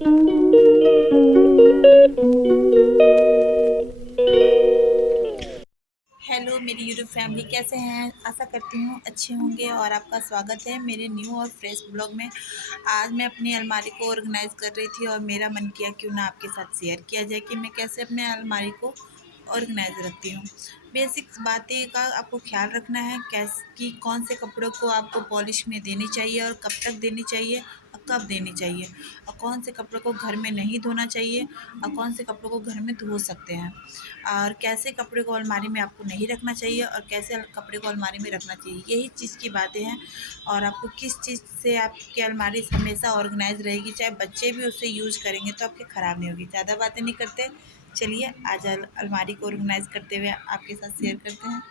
Hello मेरी YouTube family, कैसे हैं? आशा करती हूँ अच्छे होंगे और आपका स्वागत है मेरे न्यू और फ्रेश ब्लॉग में। आज मैं अपनी अलमारी को ऑर्गेनाइज़ कर रही थी और मेरा मन किया क्यों ना आपके साथ शेयर किया जाए कि मैं कैसे अपने अलमारी को ऑर्गेनाइज रखती हूँ। बेसिक बातें का आपको ख्याल रखना है कैस कि कौन से कपड़ों को आपको पॉलिश में देनी चाहिए और कब तक देनी चाहिए और कब देनी चाहिए, और कौन से कपड़ों को घर में नहीं धोना चाहिए और कौन से कपड़ों को घर में धो सकते हैं, और कैसे कपड़े को अलमारी में आपको नहीं रखना चाहिए और कैसे कपड़े को अलमारी में रखना चाहिए। यही चीज़ की बातें हैं। और आपको किस चीज़ से आपकी अलमारी हमेशा ऑर्गेनाइज रहेगी, चाहे बच्चे भी उसे यूज़ करेंगे तो आपके ख़राब नहीं होगी। ज़्यादा बातें नहीं करते, चलिए आज अलमारी को ऑर्गेनाइज करते हुए आपके साथ शेयर करते हैं।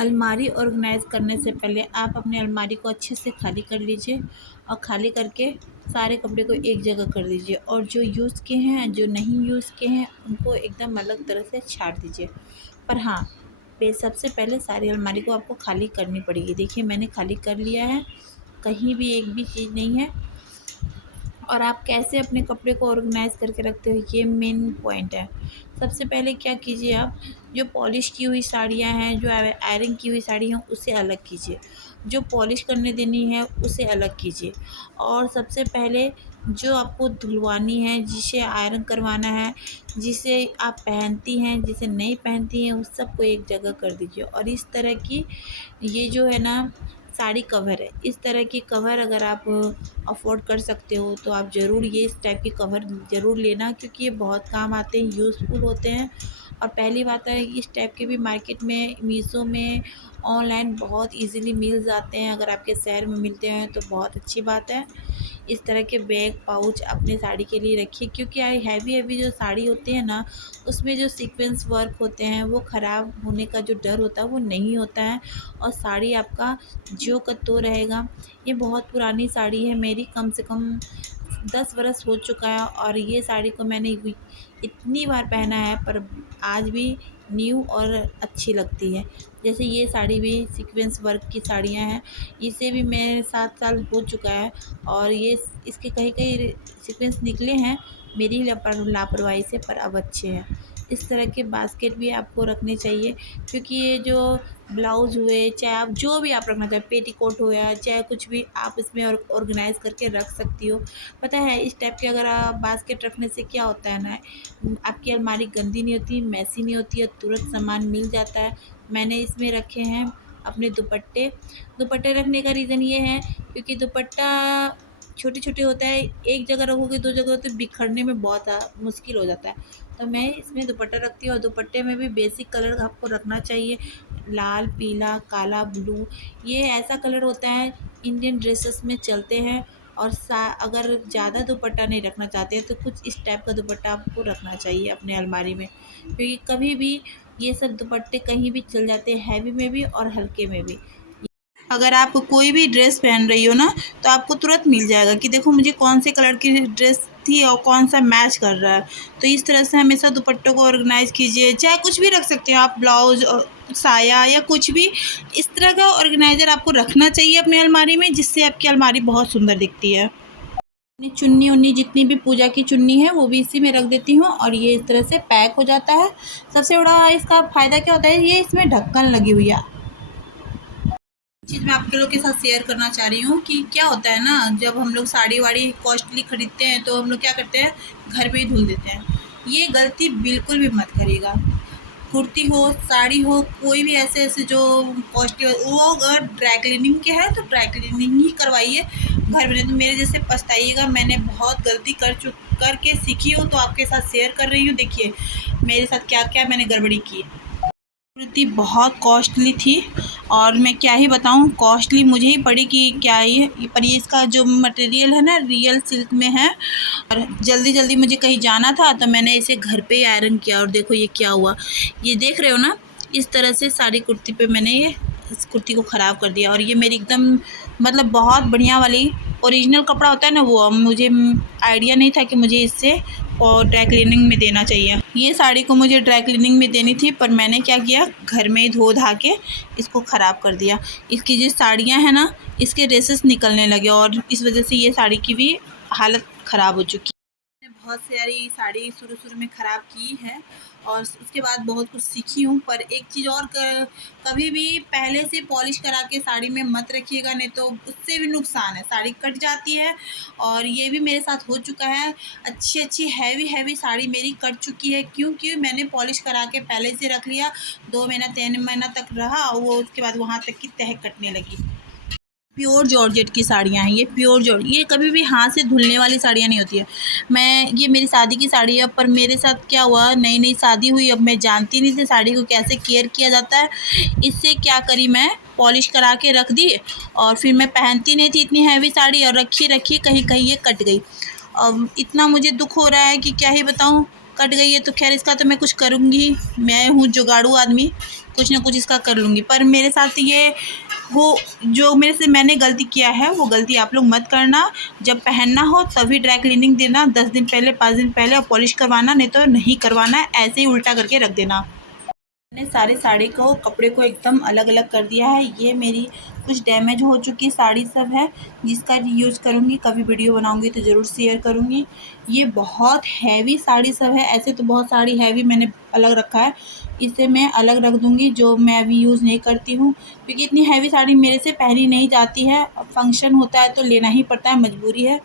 अलमारी ऑर्गेनाइज करने से पहले आप अपनी अलमारी को अच्छे से खाली कर लीजिए और खाली करके सारे कपड़े को एक जगह कर दीजिए, और जो यूज़ किए हैं जो नहीं यूज़ किए हैं उनको एकदम अलग तरह से छाट दीजिए। पर हाँ, सबसे पहले सारी अलमारी को आपको खाली करनी पड़ेगी। देखिए मैंने खाली कर लिया है, कहीं भी एक भी चीज़ नहीं है। और आप कैसे अपने कपड़े को ऑर्गेनाइज़ करके रखते हो, ये मेन पॉइंट है। सबसे पहले क्या कीजिए, आप जो पॉलिश की हुई साड़ियाँ हैं, जो आयरन की हुई साड़ी हैं उसे अलग कीजिए, जो पॉलिश करने देनी है उसे अलग कीजिए। और सबसे पहले जो आपको धुलवानी है, जिसे आयरन करवाना है, जिसे आप पहनती हैं, जिसे नहीं पहनती हैं, उस सबको एक जगह कर दीजिए। और इस तरह की ये जो है ना साड़ी कवर है, इस तरह की कवर अगर आप अफ़ोर्ड कर सकते हो तो आप ज़रूर ये इस टाइप की कवर ज़रूर लेना, क्योंकि ये बहुत काम आते हैं, यूज़फुल होते हैं। और पहली बात है, इस टाइप के भी मार्केट में मीशो में ऑनलाइन बहुत इजीली मिल जाते हैं। अगर आपके शहर में मिलते हैं तो बहुत अच्छी बात है। इस तरह के बैग पाउच अपने साड़ी के लिए रखिए, क्योंकि हैवी हैवी जो साड़ी होती है ना, उसमें जो सीक्वेंस वर्क होते हैं वो ख़राब होने का जो डर होता है वो नहीं होता है, और साड़ी आपका जो का तो रहेगा। ये बहुत पुरानी साड़ी है मेरी, कम से कम 10 बरस हो चुका है, और ये साड़ी को मैंने इतनी बार पहना है पर आज भी न्यू और अच्छी लगती है। जैसे ये साड़ी भी सीक्वेंस वर्क की साड़ियाँ हैं, इसे भी मेरे 7 साल हो चुका है, और ये इसके कहीं कहीं सीक्वेंस निकले हैं मेरी लापरवाही से, पर अब अच्छे हैं। इस तरह के बास्केट भी आपको रखने चाहिए, क्योंकि ये जो ब्लाउज़ हुए, चाहे आप जो भी आप रखना चाहें, पेटीकोट हो या चाहे कुछ भी, आप इसमें ऑर्गेनाइज़ करके रख सकती हो। पता है इस टाइप के अगर आप बास्केट रखने से क्या होता है ना, आपकी अलमारी गंदी नहीं होती, मैसी नहीं होती है, तुरंत सामान मिल जाता है। मैंने इसमें रखे हैं अपने दुपट्टे। दुपट्टे रखने का रीज़न ये है क्योंकि दुपट्टा छोटे-छोटे होता है, एक जगह रखोगे 2 जगह तो बिखरने में बहुत मुश्किल हो जाता है। तो मैं इसमें दुपट्टा रखती हूँ, और दुपट्टे में भी बेसिक कलर आपको रखना चाहिए, लाल, पीला, काला, ब्लू। ये ऐसा कलर होता है इंडियन ड्रेसेस में चलते हैं। और अगर ज़्यादा दुपट्टा नहीं रखना चाहते हैं तो कुछ इस टाइप का दुपट्टा आपको रखना चाहिए अपने अलमारी में, क्योंकि कभी भी ये सब दुपट्टे कहीं भी चल जाते हैं, हैवी में भी और हल्के में भी। अगर आप कोई भी ड्रेस पहन रही हो ना, तो आपको तुरंत मिल जाएगा कि देखो मुझे कौन से कलर की ड्रेस थी और कौन सा मैच कर रहा है। तो इस तरह से हमेशा दुपट्टों को ऑर्गेनाइज़ कीजिए, चाहे कुछ भी रख सकते हो आप, ब्लाउज़ साया या कुछ भी। इस तरह का ऑर्गेनाइज़र आपको रखना चाहिए अपनी अलमारी में, जिससे आपकी अलमारी बहुत सुंदर दिखती है। अपनी चुन्नी-उन्नी जितनी भी पूजा की चुन्नी है वो भी इसी में रख देती हूँ, और ये इस तरह से पैक हो जाता है। सबसे बड़ा इसका फ़ायदा क्या होता है, ये इसमें ढक्कन लगी हुई है। चीज़ मैं आप लोग के साथ शेयर करना चाह रही हूँ कि क्या होता है ना, जब हम लोग साड़ी-वाड़ी कॉस्टली खरीदते हैं तो हम लोग क्या करते हैं, घर पे ही धुल देते हैं। ये गलती बिल्कुल भी मत करिएगा। कुर्ती हो, साड़ी हो, कोई भी ऐसे-ऐसे जो कॉस्टली हो, वो अगर ड्राई क्लीनिंग के हैं तो ड्राई क्लीनिंग ही करवाइए घर में, नहीं तो मेरे जैसे पछताइएगा। मैंने बहुत गलती करके सीखी हूँ, तो आपके साथ शेयर कर रही हूँ। देखिए मेरे साथ क्या-क्या मैंने गड़बड़ी की। कुर्ती बहुत कॉस्टली थी, और मैं क्या ही बताऊँ, कॉस्टली मुझे ही पड़ी कि क्या ये, पर ये इसका जो मटेरियल है ना रियल सिल्क में है। और जल्दी जल्दी मुझे कहीं जाना था तो मैंने इसे घर पे ही आयरन किया, और देखो ये क्या हुआ। ये देख रहे हो ना, इस तरह से सारी कुर्ती पे मैंने ये इस कुर्ती को ख़राब कर दिया। और ये मेरी एकदम मतलब बहुत बढ़िया वाली ओरिजिनल कपड़ा होता है ना, वो अब मुझे आइडिया नहीं था कि मुझे इससे और ड्राई क्लीनिंग में देना चाहिए। ये साड़ी को मुझे ड्राई क्लीनिंग में देनी थी, पर मैंने क्या किया, घर में ही धो धा के इसको ख़राब कर दिया। इसकी जो साड़ियाँ हैं ना, इसके रेसेस निकलने लगे, और इस वजह से ये साड़ी की भी हालत ख़राब हो चुकी है। बहुत सारी साड़ी शुरू में ख़राब की है और उसके बाद बहुत कुछ सीखी हूँ। पर एक चीज़ और कभी भी पहले से पॉलिश करा के साड़ी में मत रखिएगा, नहीं तो उससे भी नुकसान है, साड़ी कट जाती है। और ये भी मेरे साथ हो चुका है, अच्छी हैवी साड़ी मेरी कट चुकी है, क्योंकि मैंने पॉलिश करा के पहले से रख लिया। 2 महीना 3 महीना तक रहा और वो उसके बाद वहाँ तक की तह कटने लगी। प्योर जॉर्जेट की साड़ियाँ हैं ये, प्योर जॉर्ज, ये कभी भी हाथ से धुलने वाली साड़ियाँ नहीं होती है। ये मेरी शादी की साड़ी है, पर मेरे साथ क्या हुआ, नई शादी हुई, अब मैं जानती नहीं थी साड़ी को कैसे केयर किया जाता है। इससे क्या करी, मैं पॉलिश करा के रख दी और फिर मैं पहनती नहीं थी इतनी हैवी साड़ी, और रखी कहीं ये कट गई। अब इतना मुझे दुख हो रहा है कि क्या ही बताऊँ। कट गई है तो खैर इसका तो मैं कुछ करूँगी, मैं हूँ जुगाड़ू आदमी, कुछ ना कुछ इसका कर लूँगी। पर मेरे साथ ये वो जो मैंने गलती किया है, वो गलती आप लोग मत करना। जब पहनना हो तभी ड्राई क्लीनिंग देना, 10 दिन पहले 5 दिन पहले, और पॉलिश करवाना, नहीं तो नहीं करवाना है, ऐसे ही उल्टा करके रख देना। मैंने सारे साड़ी को, कपड़े को एकदम अलग अलग कर दिया है। ये मेरी कुछ डैमेज हो चुकी साड़ी सब है, जिसका यूज़ करूँगी, कभी वीडियो बनाऊँगी तो ज़रूर शेयर करूँगी। ये बहुत हैवी साड़ी सब है, ऐसे तो बहुत साड़ी हैवी मैंने अलग रखा है, इसे मैं अलग रख दूँगी जो मैं अभी यूज़ नहीं करती हूँ, क्योंकि इतनी हैवी साड़ी मेरे से पहनी नहीं जाती है। फंक्शन होता है तो लेना ही पड़ता है, मजबूरी है।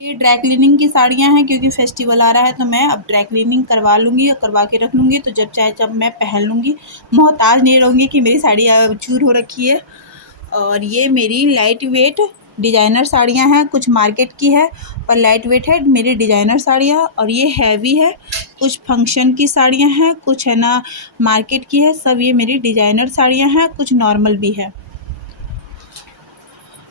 ये ड्राई क्लीनिंग की साड़ियाँ हैं, क्योंकि फेस्टिवल आ रहा है तो मैं अब ड्राई क्लीनिंग करवा लूँगी और करवा के रख लूँगी, तो जब चाहे जब मैं पहन लूँगी, मोहताज नहीं रहूँगी कि मेरी साड़ी चूर हो रखी है। और ये मेरी लाइट वेट डिज़ाइनर साड़ियाँ हैं, कुछ मार्केट की है पर लाइट वेट है मेरी डिज़ाइनर साड़ियाँ। और ये हैवी है, कुछ फंक्शन की साड़ियाँ हैं, कुछ है ना मार्केट की है, सब ये मेरी डिज़ाइनर साड़ियाँ हैं, कुछ नॉर्मल भी है।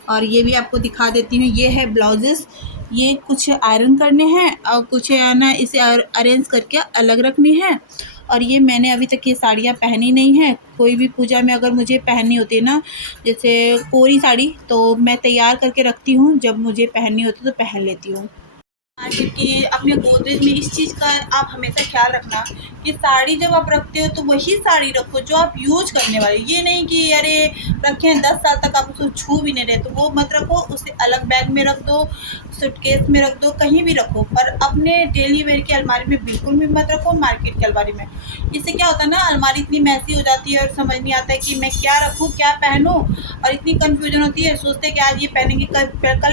और ये भी आपको दिखा देती हूँ, ये है ब्लाउजेस, ये कुछ आयरन करने हैं और कुछ है ना इसे अरेंज करके अलग रखनी है। और ये मैंने अभी तक ये साड़ियाँ पहनी नहीं है, कोई भी पूजा में अगर मुझे पहननी होती है ना, जैसे कोरी साड़ी, तो मैं तैयार करके रखती हूँ, जब मुझे पहननी होती है तो पहन लेती हूँ। मार्केट की अपने गोदरेज में इस चीज़ का आप हमेशा ख्याल रखना कि साड़ी जब आप रखते हो तो वही साड़ी रखो जो आप यूज करने वाली, ये नहीं कि अरे रखें 10 साल तक आप उसको छू भी नहीं रहे, तो वो मत रखो, उसे अलग बैग में रख दो, सूटकेस में रख दो, कहीं भी रखो, पर अपने डेली वेयर की अलमारी में बिल्कुल भी मत रखो, मार्केट की अलमारी में। इससे क्या होता है ना, अलमारी इतनी मैसी हो जाती है और समझ नहीं आता है कि मैं क्या रखूँ क्या पहनूँ, और इतनी कन्फ्यूजन होती है, सोचते हैं कि आज ये पहनेंगे, कल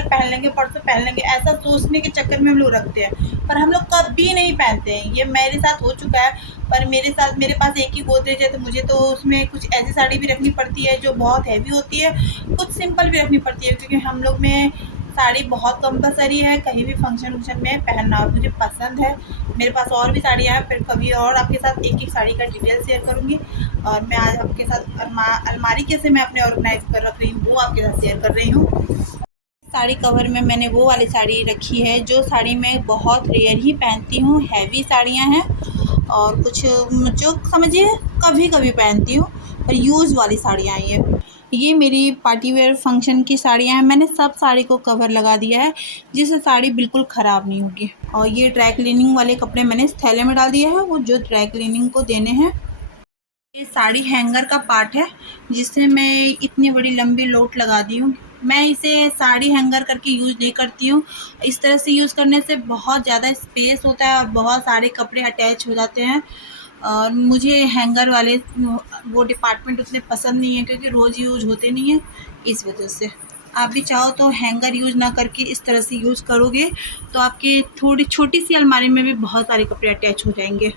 पहन लेंगे, परसों पहन लेंगे, ऐसा सोचने के चक्कर में हम लोग रखते हैं, पर हम लोग कभी नहीं पहनते हैं। ये मेरे साथ हो चुका है। पर मेरे पास एक ही गोदरेज है, तो मुझे तो उसमें कुछ ऐसी साड़ी भी रखनी पड़ती है जो बहुत हैवी होती है, कुछ सिंपल भी रखनी पड़ती है, क्योंकि हम लोग में साड़ी बहुत कंपलसरी है, कहीं भी फंक्शन वंक्शन में पहनना मुझे पसंद है। मेरे पास और भी साड़ियाँ हैं, फिर कभी और आपके साथ एक साड़ी का डिटेल शेयर करूँगी। और मैं आज आपके साथ अलमारी कैसे मैं अपने ऑर्गेनाइज कर रख रही हूँ, वो आपके साथ शेयर कर रही हूँ। साड़ी कवर में मैंने वो वाली साड़ी रखी है जो साड़ी मैं बहुत रेयर ही पहनती हूँ, हैवी साड़ियाँ हैं, और कुछ जो समझिए कभी कभी पहनती हूँ, पर यूज़ वाली साड़ियाँ हैं ये मेरी पार्टी वेयर फंक्शन की साड़ियाँ हैं। मैंने सब साड़ी को कवर लगा दिया है, जिससे साड़ी बिल्कुल ख़राब नहीं होगी। और ये ड्राई क्लीनिंग वाले कपड़े मैंने इस थैले में डाल दिया है, वो जो ड्राई क्लीनिंग को देने हैं। ये साड़ी हैंगर का पार्ट है, जिससे मैं इतनी बड़ी लंबी लोट लगा दी हूँ। मैं इसे साड़ी हैंगर करके यूज़ नहीं करती हूँ, इस तरह से यूज़ करने से बहुत ज़्यादा स्पेस होता है और बहुत सारे कपड़े अटैच हो जाते हैं। और मुझे हैंगर वाले वो डिपार्टमेंट उतने पसंद नहीं है, क्योंकि रोज़ यूज़ होते नहीं हैं, इस वजह से। आप भी चाहो तो हैंगर यूज़ ना करके इस तरह से यूज़ करोगे तो आपकी थोड़ी छोटी सी अलमारी में भी बहुत सारे कपड़े अटैच हो जाएंगे।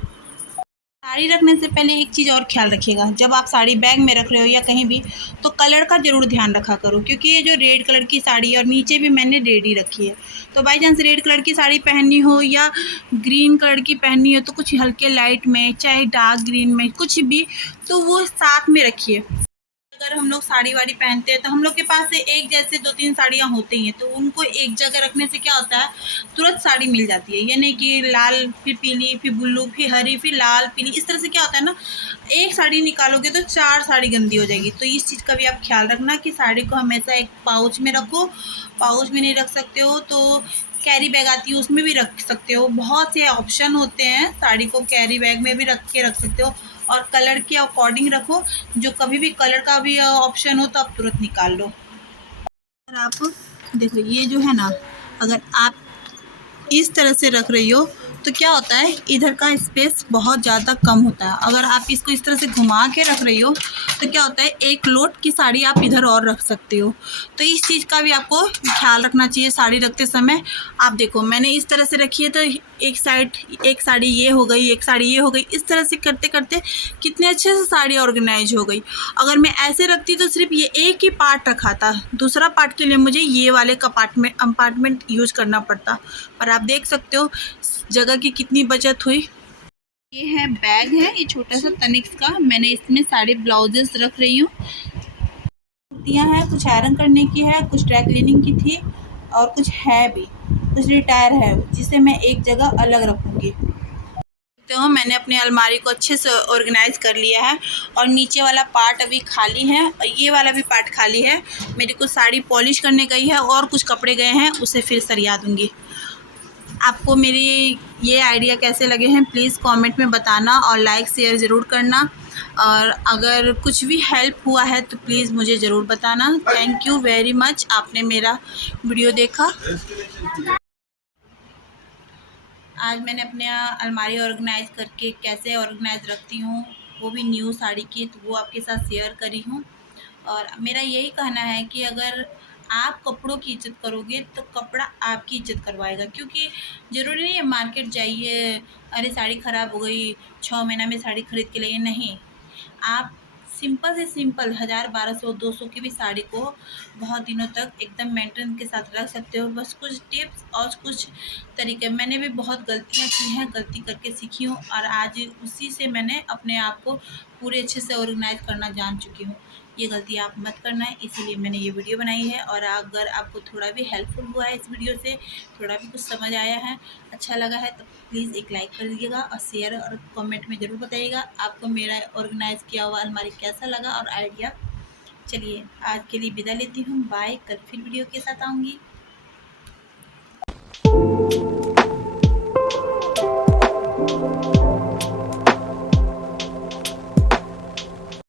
साड़ी रखने से पहले एक चीज़ और ख्याल रखिएगा, जब आप साड़ी बैग में रख रहे हो या कहीं भी, तो कलर का ज़रूर ध्यान रखा करो, क्योंकि ये जो रेड कलर की साड़ी है और नीचे भी मैंने रेड ही रखी है, तो बाई चांस रेड कलर की साड़ी पहननी हो या ग्रीन कलर की पहननी हो, तो कुछ हल्के लाइट में, चाहे डार्क ग्रीन में, कुछ भी, तो वो साथ में रखिए। अगर हम लोग साड़ी वाड़ी पहनते हैं तो हम लोग के पास से एक जैसे 2-3 साड़ियाँ होती हैं, तो उनको एक जगह रखने से क्या होता है, तुरंत साड़ी मिल जाती है। ये नहीं कि लाल फिर पीली फिर ब्लू फिर हरी फिर लाल पीली, इस तरह से क्या होता है ना, एक साड़ी निकालोगे तो 4 साड़ी गंदी हो जाएगी। तो इस चीज़ का भी आप ख्याल रखना कि साड़ी को हमेशा एक पाउच में रखो। पाउच में नहीं रख सकते हो तो कैरी बैग आती है, उसमें भी रख सकते हो। बहुत से ऑप्शन होते हैं, साड़ी को कैरी बैग में भी रख के रख सकते हो। और कलर के अकॉर्डिंग रखो, जो कभी भी कलर का भी ऑप्शन हो तो आप तुरंत निकाल लो। अगर आप देखो, ये जो है ना, अगर आप इस तरह से रख रही हो तो क्या होता है, इधर का स्पेस बहुत ज़्यादा कम होता है। अगर आप इसको इस तरह से घुमा के रख रही हो तो क्या होता है, एक लोट की साड़ी आप इधर और रख सकते हो। तो इस चीज़ का भी आपको ख्याल रखना चाहिए साड़ी रखते समय। आप देखो मैंने इस तरह से रखी है तो एक साड़ी ये हो गई, एक साड़ी ये हो गई। इस तरह से करते करते कितने अच्छे से साड़ी ऑर्गेनाइज हो गई। अगर मैं ऐसे रखती तो सिर्फ ये एक ही पार्ट रखा था, दूसरा पार्ट के लिए मुझे ये वाले कंपार्टमेंट यूज करना पड़ता। पर आप देख सकते हो जगह की कितनी बचत हुई। ये है बैग है, ये छोटा सा तनिक्स का। मैंने इसमें सारे ब्लाउजेस रख रही हूँ। कुर्तियाँ हैं, कुछ आयरन करने की है, कुछ ड्राई क्लीनिंग की थी और कुछ है भी, कुछ रिटायर है जिसे मैं एक जगह अलग रखूँगी। तो मैंने अपनी अलमारी को अच्छे से ऑर्गेनाइज कर लिया है और नीचे वाला पार्ट अभी खाली है और ये वाला भी पार्ट खाली है। मेरी कुछ साड़ी पॉलिश करने गई है और कुछ कपड़े गए हैं, उसे फिर सरिया दूँगी। आपको मेरी ये आइडिया कैसे लगे हैं प्लीज़ कमेंट में बताना और लाइक शेयर ज़रूर करना। और अगर कुछ भी हेल्प हुआ है तो प्लीज़ मुझे ज़रूर बताना। थैंक यू वेरी मच, आपने मेरा वीडियो देखा। आज मैंने अपने अलमारी ऑर्गेनाइज करके कैसे ऑर्गेनाइज रखती हूँ, वो भी न्यू साड़ी की, तो वो आपके साथ शेयर करी हूँ। और मेरा यही कहना है कि अगर आप कपड़ों की इज़्ज़त करोगे तो कपड़ा आपकी इज़्ज़त करवाएगा। क्योंकि ज़रूरी नहीं है मार्केट जाइए, अरे साड़ी ख़राब हो गई 6 महीना में साड़ी खरीद के लाइए, नहीं। आप सिंपल से सिंपल 1000, 1200, 200 की भी साड़ी को बहुत दिनों तक एकदम मेंटेन के साथ रख सकते हो। बस कुछ टिप्स और कुछ तरीके, मैंने भी बहुत गलतियाँ की हैं, गलती करके सीखी हूँ और आज उसी से मैंने अपने आप को पूरे अच्छे से ऑर्गेनाइज करना जान चुकी हूँ। ये गलती आप मत करना है, इसीलिए मैंने ये वीडियो बनाई है। और अगर आपको थोड़ा भी हेल्पफुल हुआ है इस वीडियो से, थोड़ा भी कुछ समझ आया है, अच्छा लगा है, तो प्लीज़ एक लाइक कर दीजिएगा और शेयर और कमेंट में ज़रूर बताइएगा आपको मेरा ऑर्गेनाइज किया हुआ अलमारी कैसा लगा और आइडिया। चलिए आज के लिए विदा लेती हूँ, बाय। कल फिर वीडियो के साथ आऊँगी।